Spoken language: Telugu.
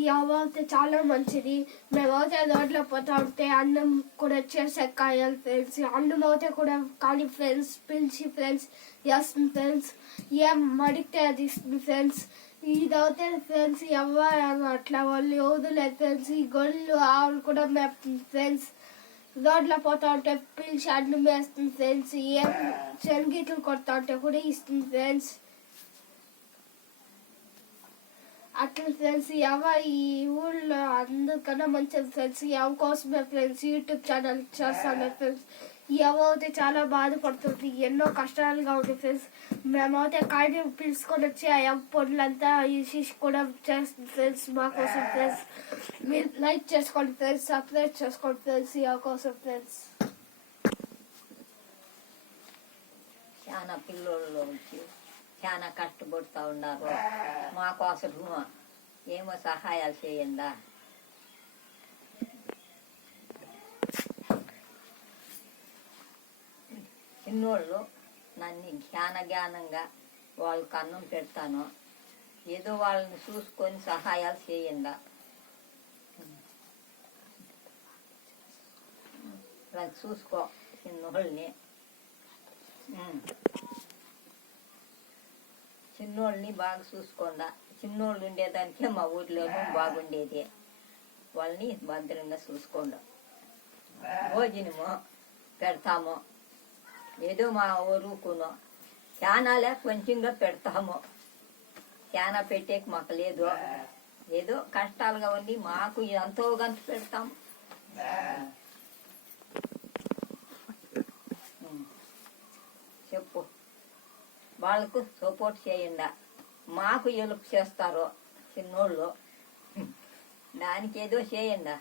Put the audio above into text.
ఈ హవా అయితే చాలా మంచిది. మేమైతే రోడ్లో పోతా ఉంటే అన్నం కూడా చేసే కాయాలి ఫ్రెండ్స్. అన్నం అయితే కూడా కానీ ఫ్రెండ్స్ పిలిచి ఫ్రెండ్స్ వేస్తుంది ఫ్రెండ్స్. ఏం అడిగితే అది ఇస్తుంది ఫ్రెండ్స్. ఇదైతే ఫ్రెండ్స్ ఎవరు అట్లా వాళ్ళు వదిలేదు ఫ్రెండ్స్. ఈ గొల్లు ఆవులు కూడా మేపుతుంది ఫ్రెండ్స్. రోడ్లో పోతా ఉంటే పిలిచి అన్నం వేస్తుంది ఫ్రెండ్స్. ఏం శనగీతలు కొడతా ఉంటే కూడా ఇస్తుంది ఫ్రెండ్స్. అట్లా ఫ్రెండ్స్ ఈ ఊళ్ళో అందరికన్నా మంచిది ఫ్రెండ్స్. ఎవ కోసమే ఫ్రెండ్స్ యూట్యూబ్ ఛానల్ చేస్తాను ఫ్రెండ్స్. ఎవరైతే చాలా బాధపడుతుంది, ఎన్నో కష్టాలుగా ఉంది ఫ్రెండ్స్. మేమైతే కాయని పిలుచుకొని వచ్చి ఆ పనులంతా ఈ కూడా చేస్తుంది ఫ్రెండ్స్ మా కోసం ఫ్రెండ్స్. మీరు లైక్ చేసుకోండి ఫ్రెండ్స్, సబ్స్క్రైబ్ చేసుకోండి ఫ్రెండ్స్ ఇవ కోసం ఫ్రెండ్స్. చాలా పిల్లోళ్ళు వచ్చి చాలా కష్టపడుతూ ఉన్నారు. మా కోసం ఏమో సహాయాలు చేయండా. చిన్నోళ్ళు నన్ను జ్ఞానంగా వాళ్ళకి అన్నం పెడతాను. ఏదో వాళ్ళని చూసుకొని సహాయాలు చేయండా. చూసుకో చిన్నోళ్ళని బాగా చూసుకోండా. చిన్నోళ్ళు ఉండేదానికే మా ఊర్లోనూ బాగుండేది. వాళ్ళని భద్రంగా చూసుకోండా. భోజనము పెడతాము. ఏదో మా ఊరుకును చానాలే కొంచెంగా పెడతాము. చాలా పెట్టేక మాకు లేదు. ఏదో కష్టాలుగా ఉండి మాకు ఎంతో గంట పెడతాము. చెప్పు వాళ్ళకు సపోర్ట్ చేయండా. మాకు హెల్ప్ చేస్తారు చిన్నోళ్ళు. దానికి ఏదో చేయండా.